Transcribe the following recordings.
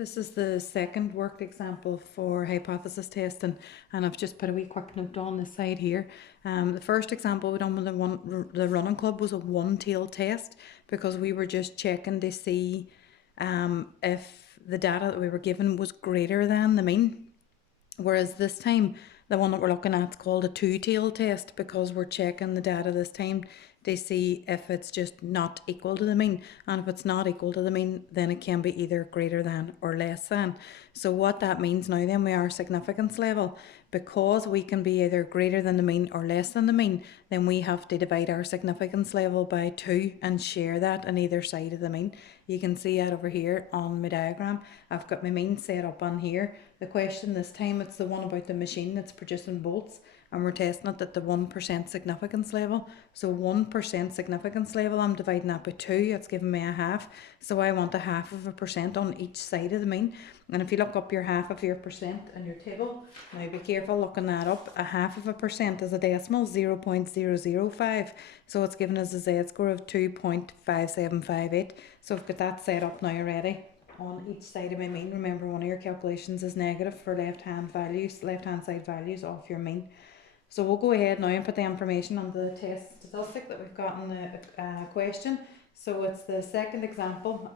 This is the second worked example for hypothesis testing, and I've just put a wee quick note on the side here. The first example we done with the running club was a one-tail test, because we were just checking to see if the data that we were given was greater than the mean. Whereas this time, the one that we're looking at is called a two-tail test, because we're checking the data this time to see if it's just not equal to the mean. And if it's not equal to the mean, then it can be either greater than or less than. So what that means now then, we are significance level. Because we can be either greater than the mean or less than the mean, then we have to divide our significance level by 2 and share that on either side of the mean. You can see that over here on my diagram. I've got my mean set up on here. The question this time, it's the one about the machine that's producing bolts, and we're testing it at the 1% significance level. So 1% significance level, I'm dividing that by 2, it's giving me a half. So I want a 0.5% on each side of the mean. And if you look up your 0.5% in your table, now be careful looking that up. A 0.5% is a decimal, 0.005. So it's giving us a z-score of 2.5758. So I've got that set up now already on each side of my mean. Remember, one of your calculations is negative for left-hand side values off your mean. So we'll go ahead now and put the information on the test statistic that we've got in the question. So it's the second example.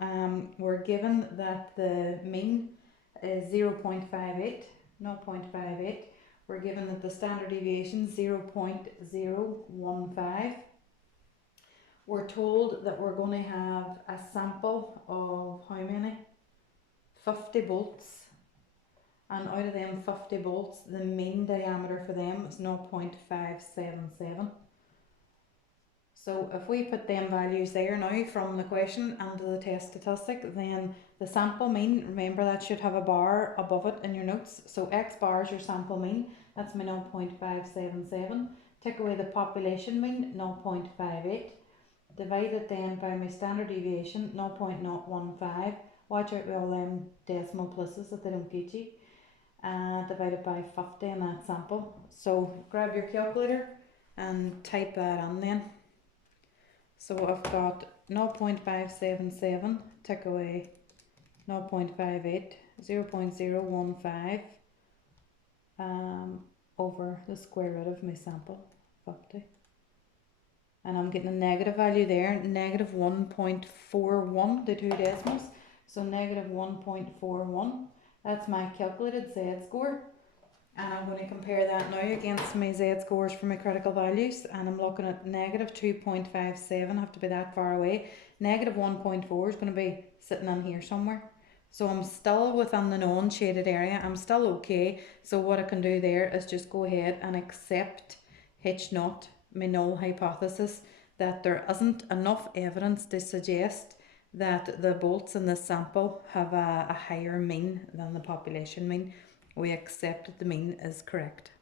We're given that the mean is 0.58, 0.58. We're given that the standard deviation is 0.015. We're told that we're going to have a sample of how many? 50 bolts. And out of them 50 bolts, the mean diameter for them is 0.577. So if we put them values there now from the question and the test statistic, then the sample mean, remember that should have a bar above it in your notes. So X bar is your sample mean, that's my 0.577. Take away the population mean, 0.58. Divide it then by my standard deviation, 0.015. Watch out with all them decimal places that they don't get you. Divided by 50 in that sample. So grab your calculator and type that in then. So I've got 0.577, take away 0.58, 0.015 over the square root of my sample, 50. And I'm getting a negative value there, negative 1.41, the two decimals. So negative 1.41. That's my calculated z-score, and I'm going to compare that now against my z-scores for my critical values, and I'm looking at negative 2.57, have to be that far away. Negative 1.4 is going to be sitting in here somewhere. So I'm still within the non-shaded area, I'm still okay. So what I can do there is just go ahead and accept H0, my null hypothesis, that there isn't enough evidence to suggest that the bolts in this sample have a higher mean than the population mean. We accept that the mean is correct.